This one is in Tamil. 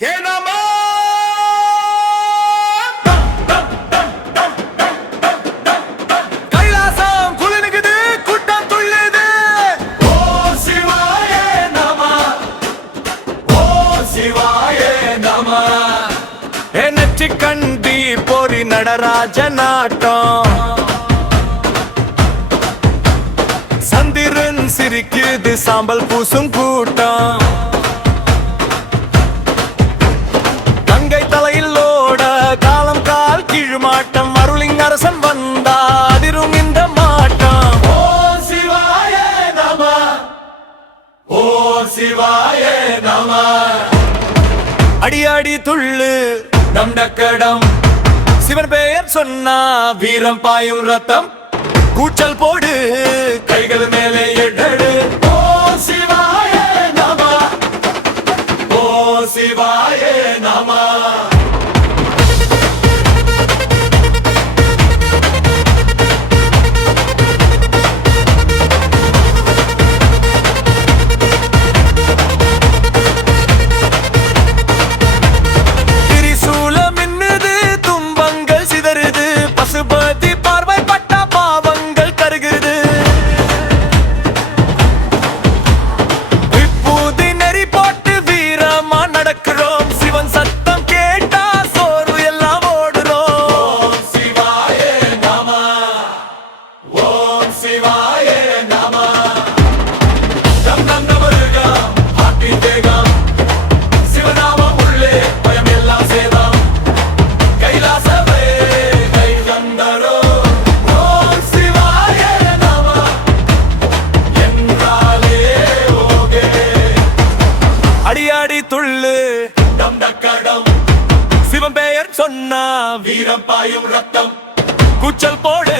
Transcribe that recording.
ஹே நம கைலாசம் குளினுக்குது கூட்டம் துள்ளுது. ஓ சிவாய நம, ஓ சிவாய நம. நெற்றி கண்டி பொறி நடராஜ நாட்டம், சந்திரன் சிரிக்குது சாம்பல் பூசும் கூட்டம். மாட்டம் அருளிங் அரசன் வந்தா அதிரும் இந்த மாட்டம். ஓ சிவாய நம, ஓ சிவாய நம. அடியாடி துள்ளு நம் நக்கடம், சிவன் பெயர் சொன்னா வீரம் பாயும் ரத்தம். கூச்சல் போடு கைகள் மேலே எடு. ஓ சிவாய நம, ஓ சிவாய நம. துள்ளு நம் நக்கடம், சிவன் பெயர் சொன்னா வீரம் பாயும் ரத்தம். கூச்சல் போடு